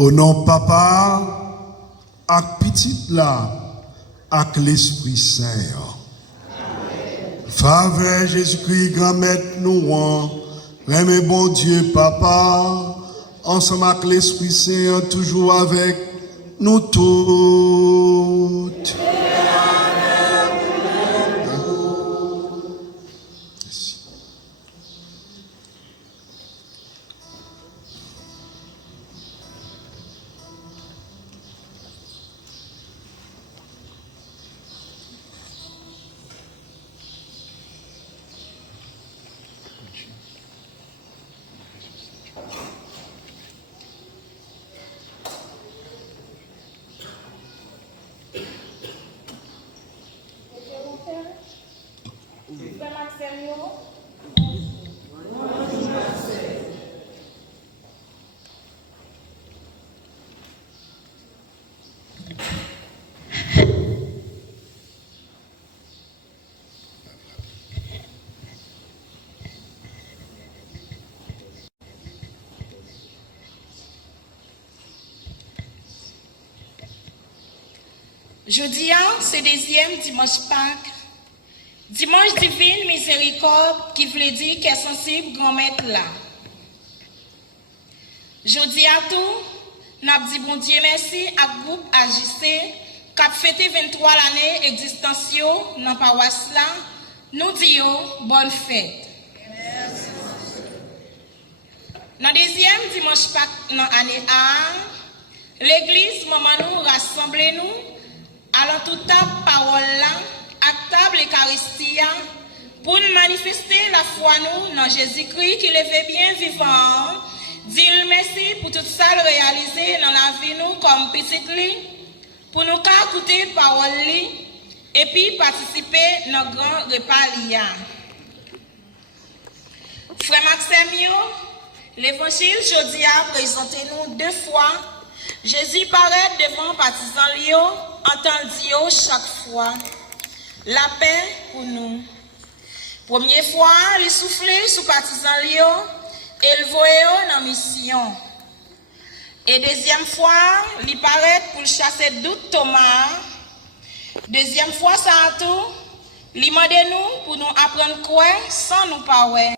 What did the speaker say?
Au nom papa, ak petit là, ak l'Esprit Saint. Faveur Jésus-Christ, grand maître nous, remets bon Dieu papa, ensemble avec l'Esprit Saint, toujours avec nous toutes. Jeudi, c'est deuxième dimanche Pâques. Dimanche divine miséricorde qui veut dire qu'est sensible grand maître là. Jeudi à tout, n'a dit bon Dieu merci à groupe AJC qui a fêté 23 l'année existentielle dans paroisse là. Nous disons bonne fête. Dans deuxième dimanche Pâques dans l'année A, l'église maman nous rassemble nous alors toute parole là, à table l'Eucharistie, pour nous manifester la foi nous dans Jésus-Christ qui le fait bien vivant. Dis merci pour tout ça le réaliser dans la vie nous comme petit lit, pour nous écouter parole li, et puis participer dans le grand repas lia. Frère Maxime, l'évangile jeudi a présenté nous 2 fois. Jésus paraît devant partisans Lio, entendu chaque fois. La paix pour nous. Première fois, il soufflait sous partisans Lio, et il voyait dans mission. Et deuxième fois, il paraît pour chasser doute Thomas. Deuxième fois, ça a tout. Il demande nous pour nous apprendre quoi sans nous parler.